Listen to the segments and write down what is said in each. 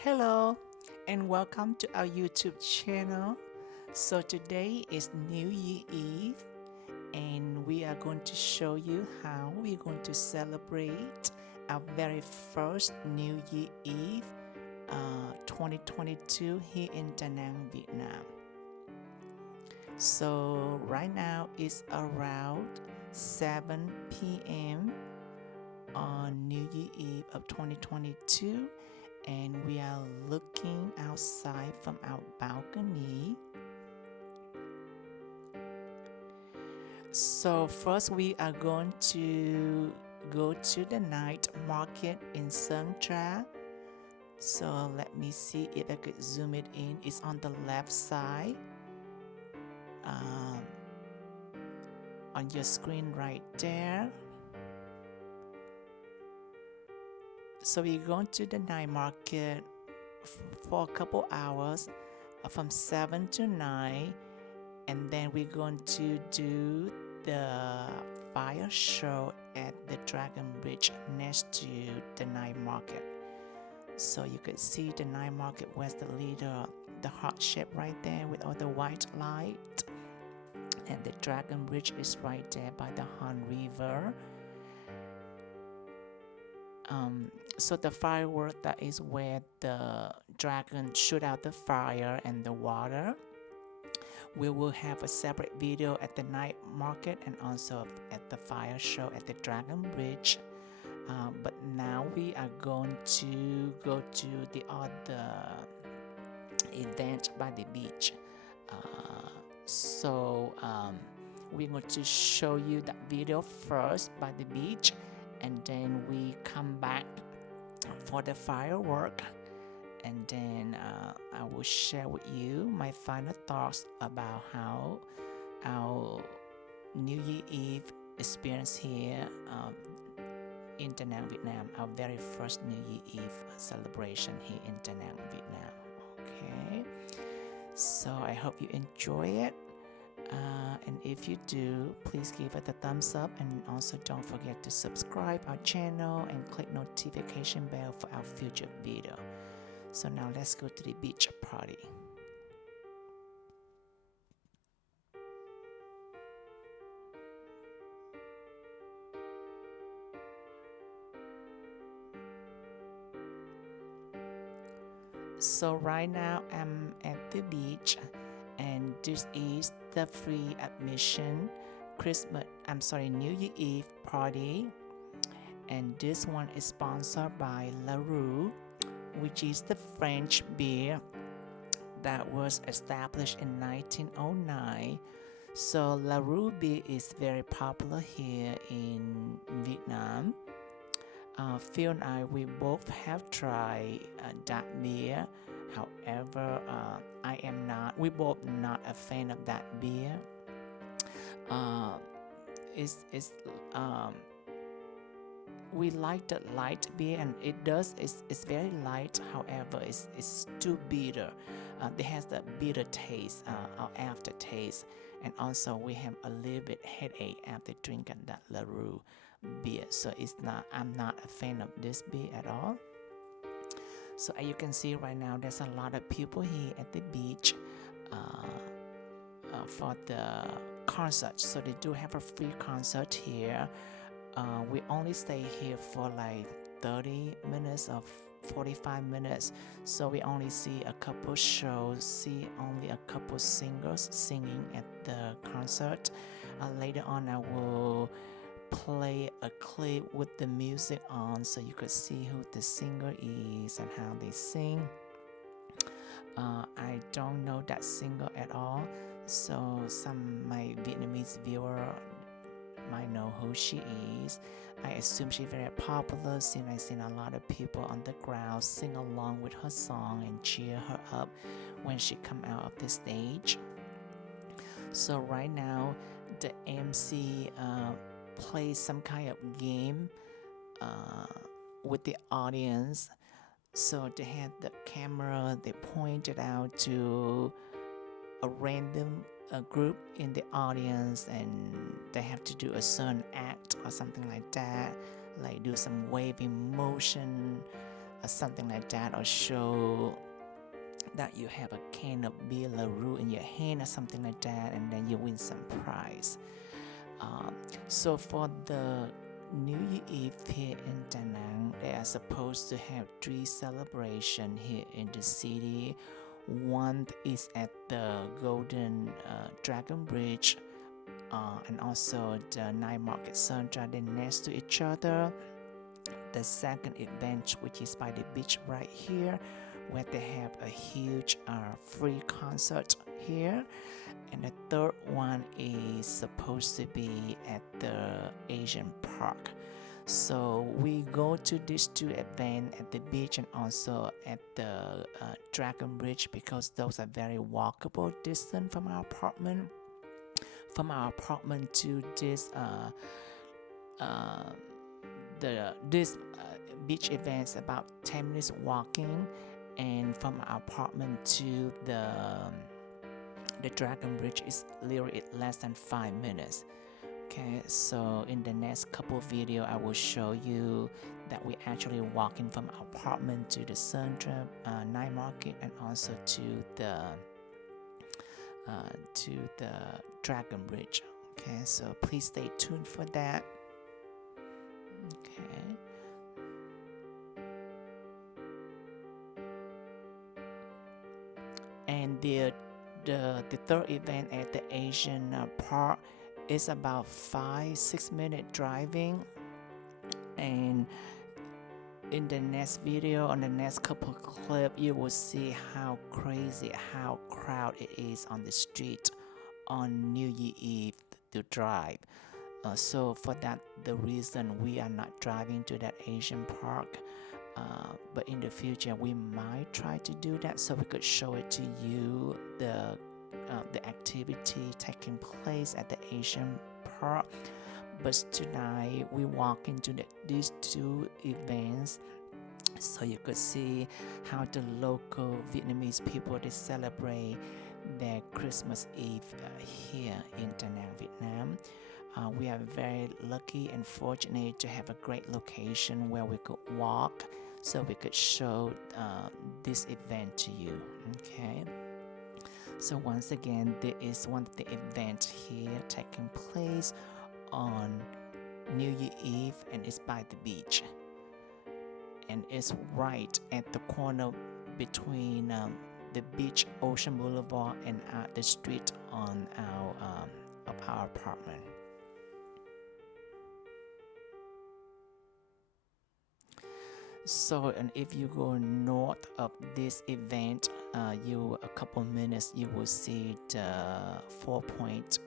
Hello and welcome to our YouTube channel. So today is New Year Eve and we are going to show you how we're going to celebrate our very first New Year Eve 2022 here in Danang, Vietnam. So right now it's around 7 p.m. on New Year Eve of 2022 and we are looking outside from our balcony. So first we are going to go to the night market in Sơn Tra. So let me see if I could zoom it in. It's on the left side on your screen right there. So we're going to the night market for a couple hours from 7 to 9 and then we're going to do the fire show at the Dragon Bridge next to the night market. So you could see the night market was the leader, the heart shape right there with all the white light, and the Dragon Bridge is right there by the Han River. So the firework, that is where the dragon shoot out the fire and the water. We will have a separate video at the night market and also at the fire show at the Dragon Bridge. But now we are going to go to the other event by the beach. We're going to show you that video first by the beach and then we come back for the firework and then I will share with you my final thoughts about how our New Year Eve experience here in Danang, Vietnam, our very first New Year Eve celebration here in Danang, Vietnam. Okay, so I hope you enjoy it. And if you do, please give it a thumbs up and also don't forget to subscribe our channel and click notification bell for our future video. So now let's go to the beach party. So right now I'm at the beach and this is the free admission New Year Eve party, and this one is sponsored by La Rue, which is the French beer that was established in 1909. So La Rue beer is very popular here in Vietnam. Phil and I, we both have tried that beer. However, we both not a fan of that beer. We like the light beer and it's very light. However, it's too bitter. It has the bitter taste or aftertaste, and also we have a little bit headache after drinking that La Rue beer. So I'm not a fan of this beer at all. So as you can see right now, there's a lot of people here at the beach for the concert. So they do have a free concert here. We only stay here for like 30 minutes or 45 minutes. So we only see a couple shows, see only a couple singers singing at the concert. Later on I will play a clip with the music on so you could see who the singer is and how they sing. I don't know that singer at all, so my Vietnamese viewer might know who she is. I assume she's very popular since I've seen a lot of people on the ground sing along with her song and cheer her up when she come out of the stage. So right now the MC plays some kind of game with the audience. So they had the camera, they pointed out to a random group in the audience and they have to do a certain act or something like that, like do some waving motion something like that, or show that you have a can of beer LaRue in your hand or something like that, and then you win some prize. So for the New Year Eve here in Danang, they are supposed to have 3 celebrations here in the city. One is at the Golden Dragon Bridge, and also the night market Central. They're next to each other. The second event, which is by the beach right here, where they have a huge free concert here. And the third one is supposed to be at the Asian Park. So we go to these 2 events at the beach and also at the Dragon Bridge, because those are very walkable distance from our apartment. From our apartment to this beach events about 10 minutes walking, and from our apartment to the Dragon Bridge is literally less than 5 minutes. Okay, so in the next couple video I will show you that we actually walking from our apartment to the Central night market, and also to the Dragon Bridge. Okay, so please stay tuned for that. Okay. And the third event at the Asian Park is about 5-6 minute driving. And in the next video, on the next couple clip, you will see how crazy, how crowded it is on the street on New Year Eve to drive. So for that, the reason we are not driving to that Asian Park, but in the future we might try to do that, so we could show it to you, the activity taking place at the Asian Park. But tonight we walk into these 2 events, so you could see how the local Vietnamese people, they celebrate their Christmas Eve here in Danang, Vietnam. We are very lucky and fortunate to have a great location where we could walk, so we could show this event to you. Okay, so once again, there is one of the events here taking place on New Year Eve, and it's by the beach, and it's right at the corner between the beach, Ocean Boulevard, and the street on our apartment. So, and if you go north of this event, a couple minutes, you will see the 4-Point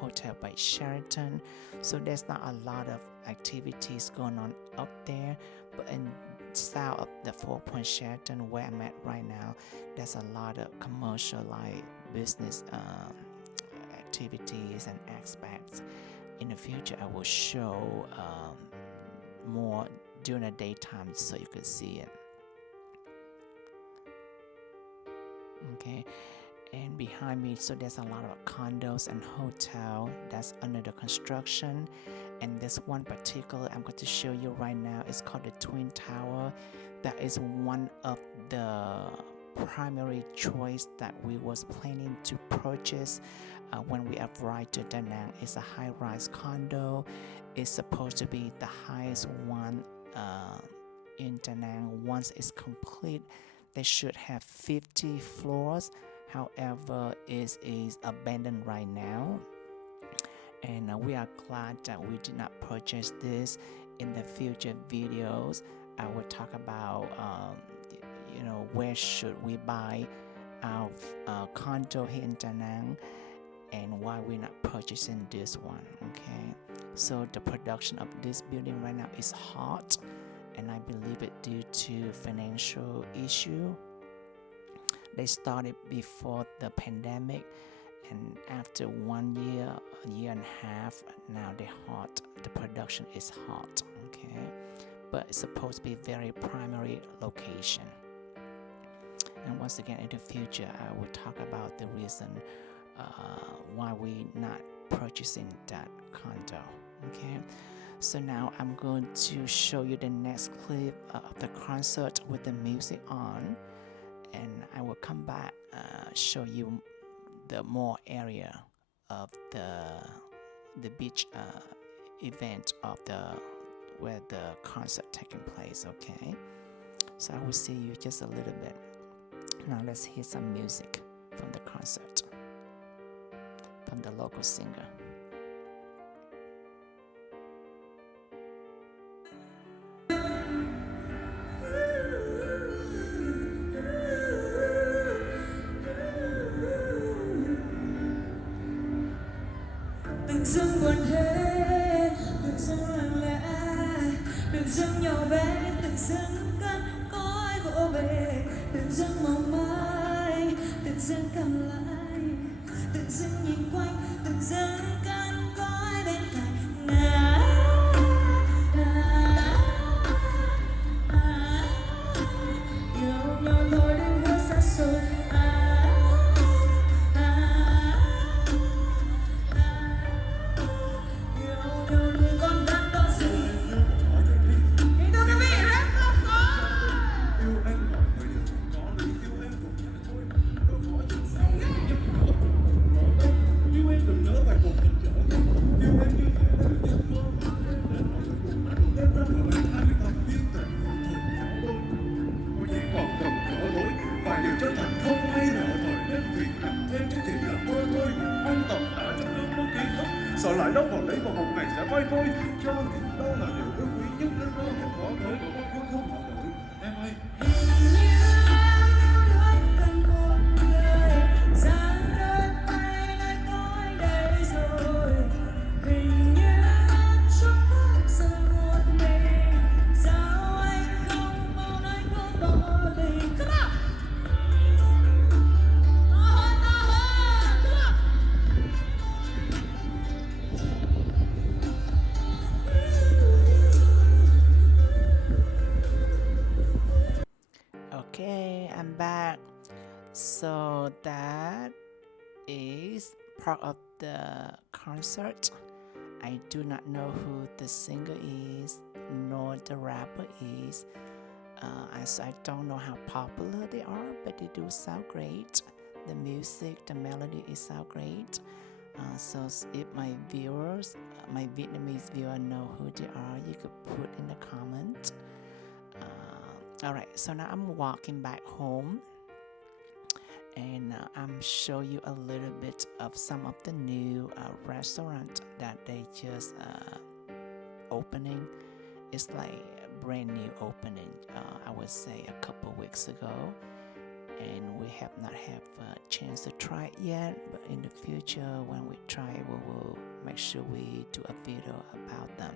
Hotel by Sheraton. So there's not a lot of activities going on up there, but in south of the 4-Point Sheraton, where I'm at right now, there's a lot of commercial, like business activities and aspects. In the future, I will show more during the daytime, so you could see it. Okay, and behind me, so there's a lot of condos and hotel that's under the construction. And this one particular I'm going to show you right now is called the Twin Tower. That is one of the primary choice that we was planning to purchase when we arrived to Danang. It's a high-rise condo. It's supposed to be the highest one in Danang. Once it's complete, they should have 50 floors. However, it is abandoned right now, and we are glad that we did not purchase this. In the future videos, I will talk about where should we buy our condo here in Danang, and why we're not purchasing this one. Okay, so the production of this building right now is hot, and I believe it due to financial issue. They started before the pandemic, and after 1 year, a year and a half, now the production is hot. Okay, but it's supposed to be very primary location. And once again, in the future, I will talk about the reason why we not purchasing that condo. Okay, So now I'm going to show you the next clip of the concert with the music on, and I will come back show you the more area of the beach event of the where the concert taking place. Okay, so I will see you just a little bit. Now let's hear some music from the concert from the local singer. Từng dưng buồn thế, từng dưng lặng lẽ, từng dưng nhỏ bé, từng dưng cơn cõi vỗ về, từng dưng mong mãi, từng dưng cầm lại, từng dưng nhìn quanh, từng dưng cơn cõi bên cạnh. Yêu nhau thôi đừng hứa xa xôi. Sợ lại đâu còn lấy vào một ngày sẽ phai phôi cho niềm đau là điều ước quý nhất đến đó một có tới một con cuối không họ nổi em ơi. Hình như em yêu đuối cần một người giang đôi tay nơi cõi đây rồi. Hình như em trong mắt giờ một mình, sao anh không mau nói câu tỏ tình. Come on. Okay, I'm back. So that is part of the concert. I do not know who the singer is nor the rapper is, as I don't know how popular they are, but they do sound great. The music, the melody is so great. So if my viewers, my Vietnamese viewer know who they are, you could put in the comment. Alright, so now I'm walking back home, and I'm show you a little bit of some of the new restaurant that they just opening. It's like a brand new opening, I would say a couple weeks ago, and we have not have a chance to try it yet, but in the future when we try, we will make sure we do a video about them.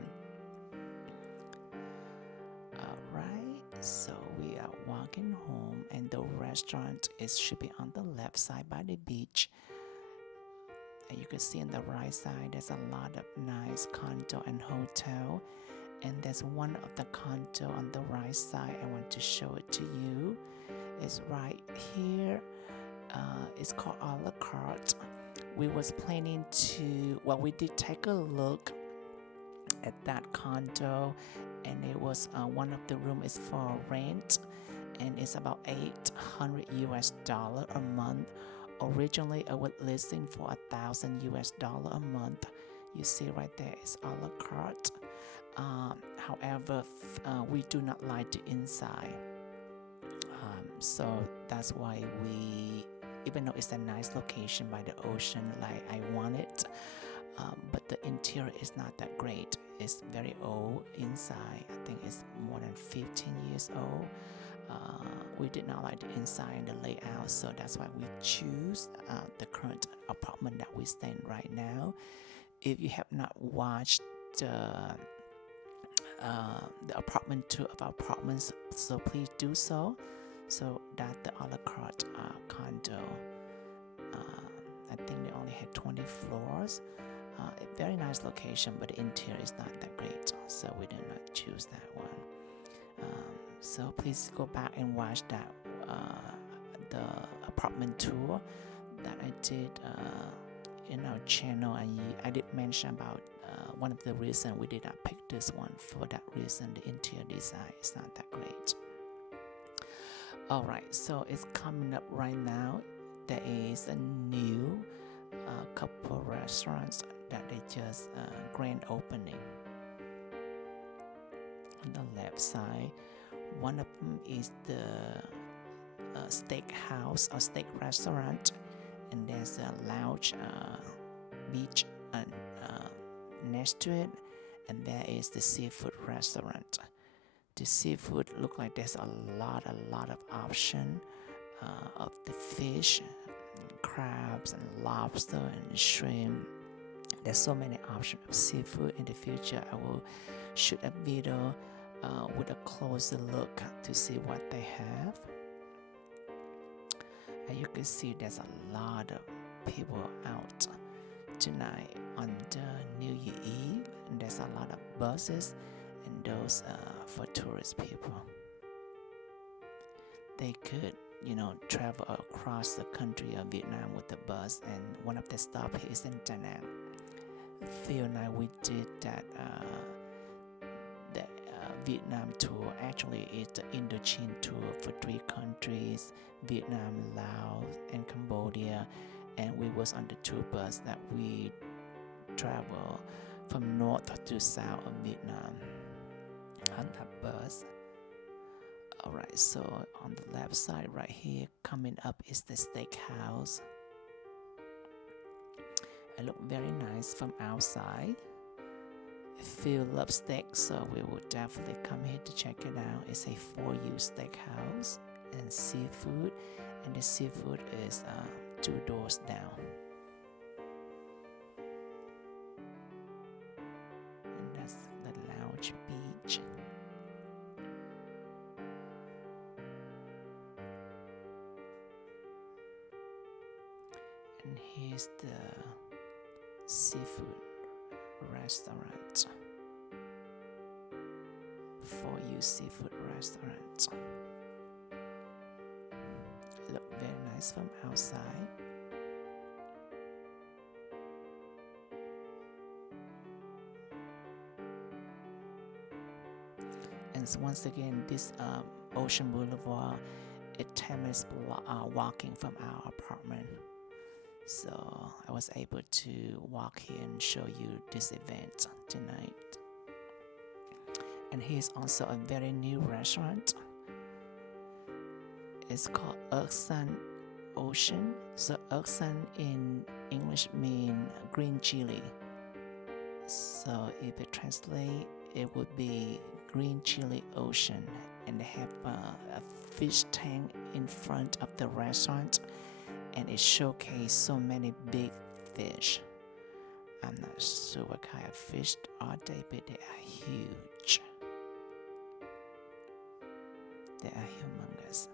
Alright, so we are walking home, and the restaurant should be on the left side by the beach. And you can see on the right side there's a lot of nice condo and hotel, and there's one of the condo on the right side. I want to show it to you. It's right here. It's called a la carte. We was planning to, well, we did take a look at that condo, and it was one of the room is for rent, and it's about $800 a month. Originally it was listing for $1,000 a month. You see right there is a la carte. However, we do not like the inside, so that's why we, even though it's a nice location by the ocean like I want it, but the interior is not that great. It's very old inside. I think it's more than 15 years old. We did not like the inside and the layout, so that's why we choose the current apartment that we stay in right now. If you have not watched the apartment tour of our apartments, so please do so. So that the a la carte condo, I think they only had 20 floors. A very nice location, but the interior is not that great, so we did not choose that one. So please go back and watch that the apartment tour that I did in our channel, and I did mention about one of the reasons we did not pick this one. For that reason, the interior design is not that great. Alright, so it's coming up right now. There is a new couple restaurants that they just grand opening. On the left side, one of them is the steak house or steak restaurant, and there's a lounge beach next to it, and there is the seafood restaurant. The seafood look like there's a lot of option of the fish, crabs and lobster and shrimp. There's so many options of seafood. In the future, I will shoot a video with a closer look to see what they have. And you can see there's a lot of people out tonight on the New Year Eve, and there's a lot of buses and those for tourist people. They could, travel across the country of Vietnam with the bus, and one of the stops is in Danang. A few nights we did that. The Vietnam tour actually is the Indochine tour for 3 countries: Vietnam, Laos, and Cambodia. And we was on the tour bus that we travel from north to south of Vietnam on that bus. Alright, so on the left side right here, coming up is the steakhouse. It look very nice from outside. If you love steak, so we will definitely come here to check it out. It's a 4U steakhouse and seafood, and the seafood is 2 doors down. And that's the lounge beach. And here's the seafood restaurant. 4U seafood restaurant. Look very nice from outside. And so once again, this Ocean Boulevard, it's 10 minutes walking from our apartment. So I was able to walk here and show you this event tonight. And here's also a very new restaurant. It's called Sun Ocean. So Sun in English means green chili. So if it translate, it would be green chili ocean. And they have a fish tank in front of the restaurant, and it showcases so many big fish. I'm not sure what kind of fish are they, but they are huge. They are humongous.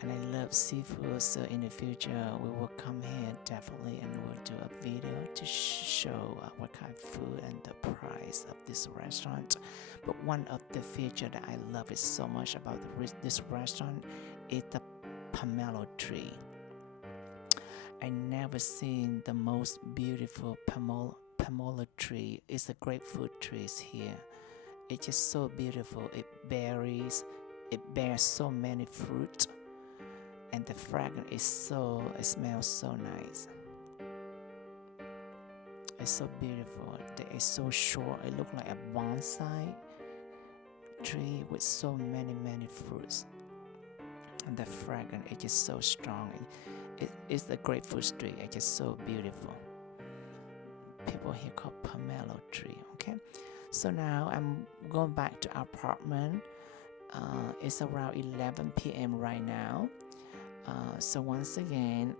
And I love seafood, so in the future we will come here definitely, and we'll do a video to show what kind of food and the price of this restaurant. But one of the features that I love it so much about this restaurant is the pomelo tree. I never seen the most beautiful pomelo tree. It's a grapefruit tree here. It's just so beautiful. It bears so many fruit, and the fragrance is it smells so nice. It's so beautiful. It is so short. It looks like a bonsai tree with so many fruits. And the fragrance is just so strong. It's the grapefruit tree. It's just so beautiful. People here call pomelo tree. Okay, so now I'm going back to our apartment. It's around 11 p.m. right now. So once again,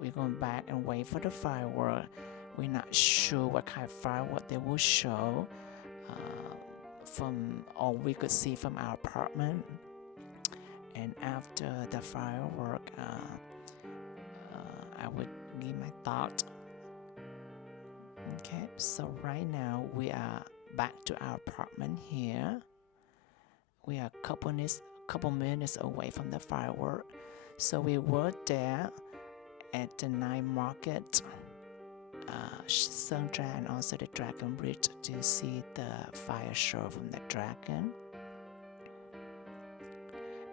we're going back and wait for the firework. We're not sure what kind of firework they will show from all we could see from our apartment. And after the firework, I would give my thought. Okay, so right now we are back to our apartment here. We are a couple minutes away from the firework. So we were there at the night market Sungja and also the Dragon Bridge to see the fire show from the dragon.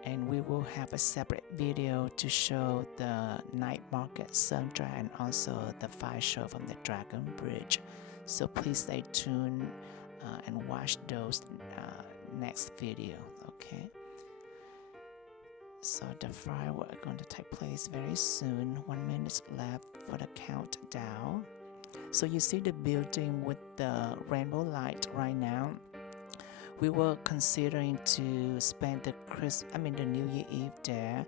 And we will have a separate video to show the night market Sungja and also the fire show from the Dragon Bridge. So please stay tuned and watch those next video, okay? So the fireworks are going to take place very soon. 1 minute left for the countdown. So you see the building with the rainbow light right now. We were considering to spend the New Year Eve there,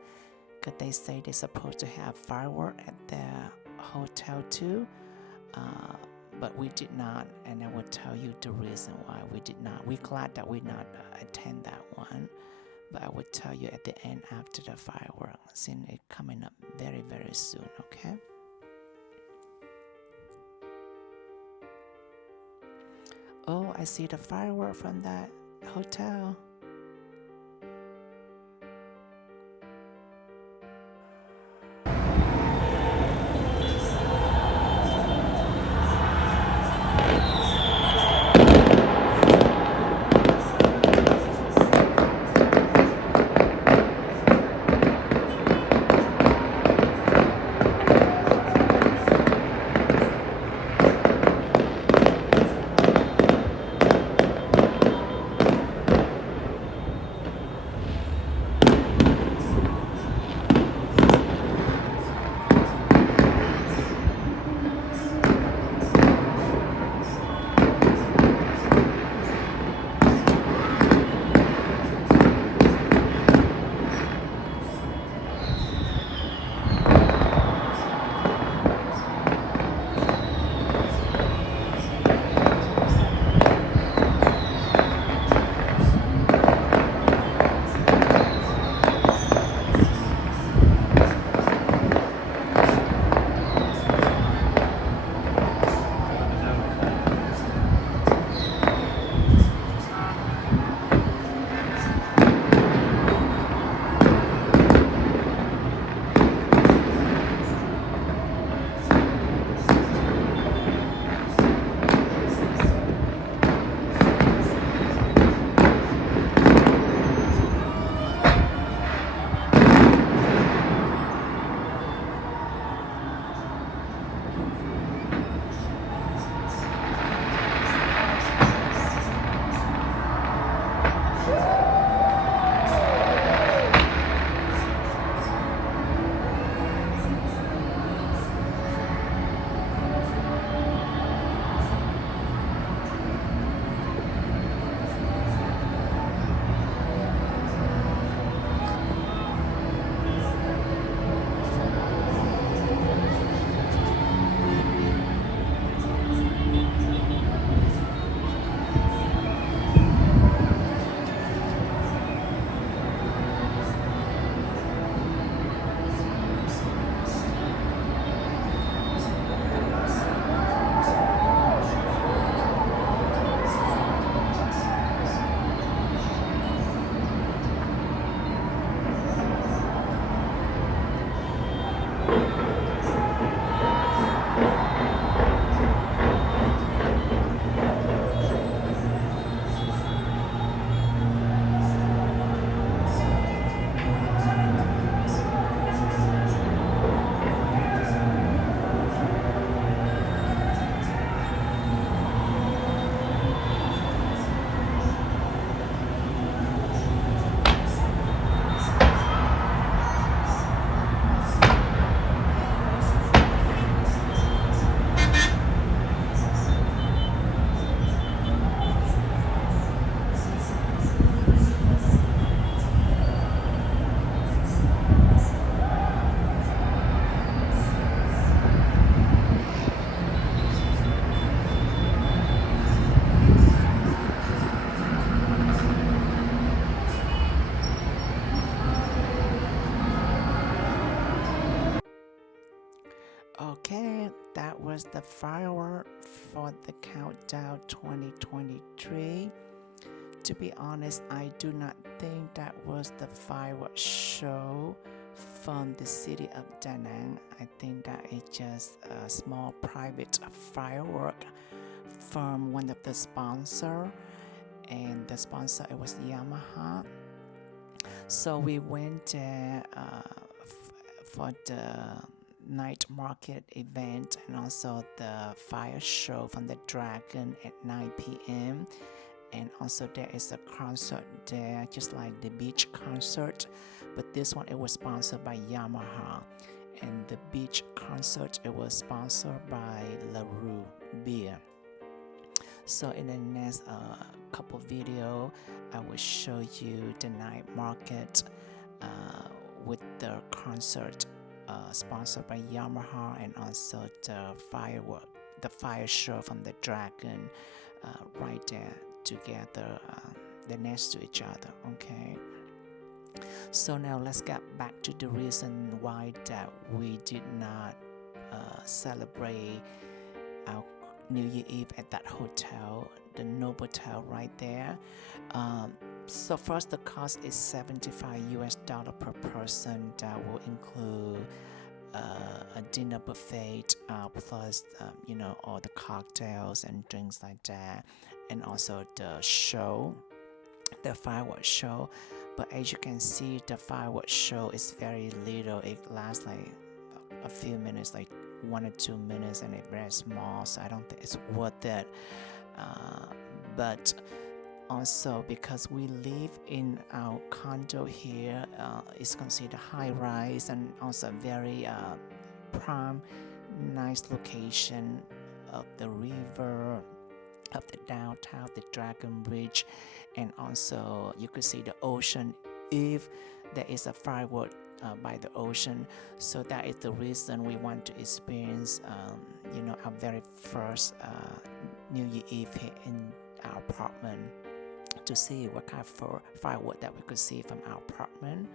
because they say they're supposed to have fireworks at their hotel too. But we did not, and I will tell you the reason why we did not. We're glad that we not attend that one, but I will tell you at the end after the fireworks, since it's coming up very, very soon, okay? Oh, I see the fireworks from that hotel. Okay, that was the firework for the countdown 2023. To be honest, I do not think that was the fireworks show from the city of Danang. I think that it's just a small private firework from one of the sponsor, and the sponsor it was Yamaha. So we went there for the night market event and also the fire show from the dragon at 9 p.m. And also there is a concert there, just like the beach concert, but this one it was sponsored by Yamaha, and the beach concert it was sponsored by LaRue beer. So in the next couple video I will show you the night market with the concert sponsored by Yamaha, and also the fire show from the dragon right there together, they're next to each other. Okay, so now let's get back to the reason why that we did not celebrate our New Year Eve at that hotel, the Novotel right there. So first, the cost is $75 per person. That will include a dinner buffet plus all the cocktails and drinks like that, and also the show, the fireworks show. But as you can see, the fireworks show is very little. It lasts like a few minutes, like 1 or 2 minutes, and it's very small, so I don't think it's worth it. But also because we live in our condo here, it's considered high rise and also very prime, nice location of the river, of the downtown, the Dragon Bridge, and also you could see the ocean if there is a firework by the ocean. So that is the reason we want to experience our very first New Year Eve here in our apartment, to see what kind of firework that we could see from our apartment.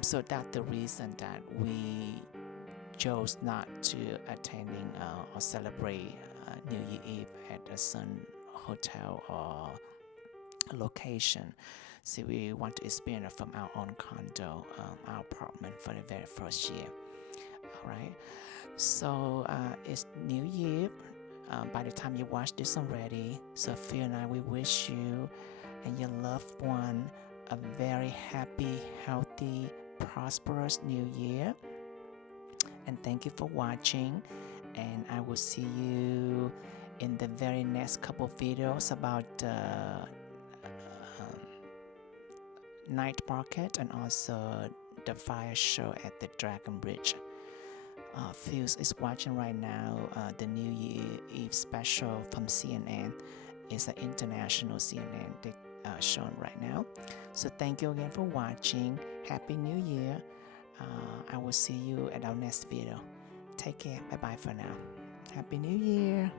So that's the reason that we chose not to attending or celebrate New Year Eve at a Sun hotel or location. So we want to experience it from our own condo, our apartment, for the very first year. Alright, so it's New Year. By the time you watch this already, so Phil and I, we wish you and your loved one a very happy, healthy, prosperous New Year. And thank you for watching, and I will see you in the very next couple videos about the night market and also the fire show at the Dragon Bridge. Phil is watching right now the New Year Eve special from CNN. It's an international CNN they shown right now. So thank you again for watching. Happy New Year. I will see you at our next video. Take care. Bye bye for now. Happy New Year.